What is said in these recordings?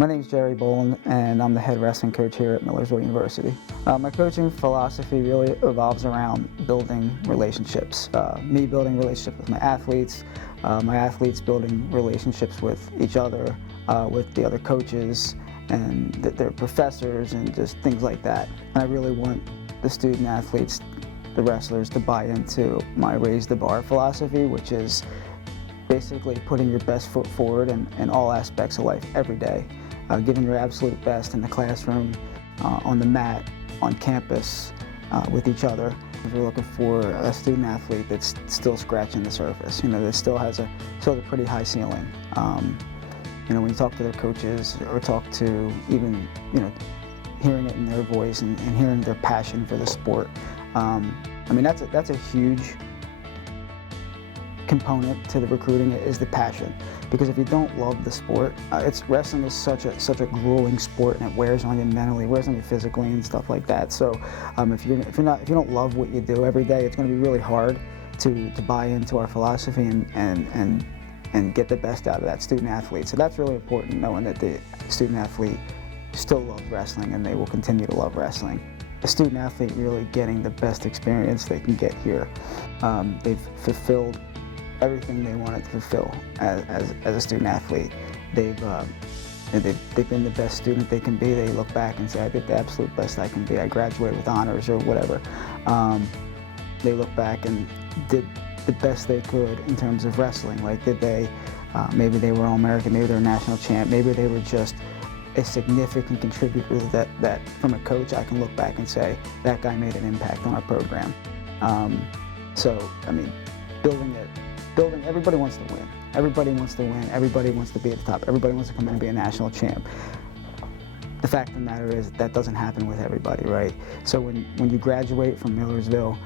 My name is Boland, and I'm the head wrestling coach here at Millersville University. My coaching philosophy really revolves around building relationships. Me building relationships with my athletes building relationships with each other, with the other coaches and their professors and just things like that. And I really want the student athletes, the wrestlers, to buy into my raise the bar philosophy, which is basically putting your best foot forward in all aspects of life every day. Giving your absolute best in the classroom, on the mat, on campus, with each other. We're looking for a student athlete that's still scratching the surface, that still has a pretty high ceiling. When you talk to their coaches or talk to even, hearing it in their voice and hearing their passion for the sport. That's a huge component to the recruiting is the passion, because if you don't love the sport, wrestling is such a grueling sport, and it wears on you mentally, wears on you physically and stuff like that. So if you don't love what you do every day, it's going to be really hard to buy into our philosophy and get the best out of that student athlete. So that's really important, knowing that the student athlete still loves wrestling and they will continue to love wrestling. A student athlete really getting the best experience they can get here. They've fulfilled everything they wanted to fulfill as a student athlete. They've been the best student they can be. They look back and say, I did the absolute best I can be. I graduated with honors or whatever. They look back and did the best they could in terms of wrestling. Like, maybe they were All-American, maybe they were a national champ, maybe they were just a significant contributor that from a coach I can look back and say, that guy made an impact on our program. Building, everybody wants to win. Everybody wants to win. Everybody wants to be at the top. Everybody wants to come in and be a national champ. The fact of the matter is that doesn't happen with everybody, right? So when you graduate from Millersville,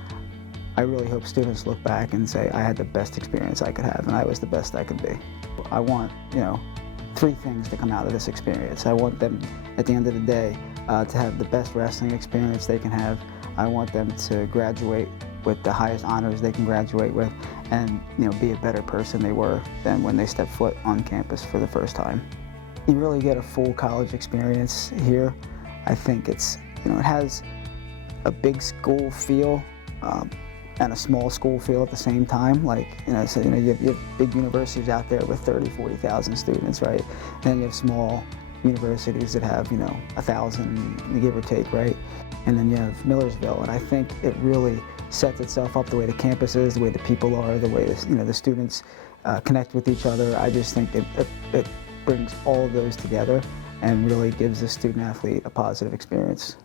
I really hope students look back and say, I had the best experience I could have, and I was the best I could be. I want, 3 things to come out of this experience. I want them, at the end of the day, to have the best wrestling experience they can have. I want them to graduate with the highest honors they can graduate with, and be a better person they were than when they stepped foot on campus for the first time. You really get a full college experience here. I think it has a big school feel and a small school feel at the same time. You have big universities out there with 30,000, 40,000 students, right? And then you have small universities that have 1,000, give or take, right? And then you have Millersville, and I think it really sets itself up the way the campus is, the way the people are, the way the students connect with each other. I just think it brings all of those together and really gives the student athlete a positive experience.